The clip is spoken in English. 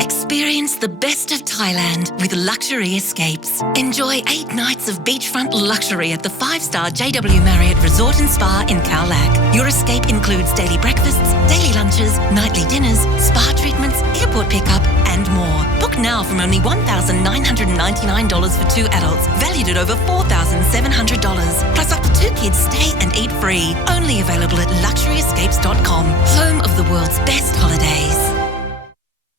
Experience the best of Thailand with luxury escapes. Enjoy 8 nights of beachfront luxury at the 5-star JW Marriott Resort and Spa in Khao. Your escape includes daily breakfasts, daily lunches, nightly dinners, spa treatments, airport pickup, and more. Book now from only $1,999 for 2 adults, valued at over $4,700. Plus up to 2 kids stay and eat free. Only available at luxuryescapes.com, home of the world's best holidays.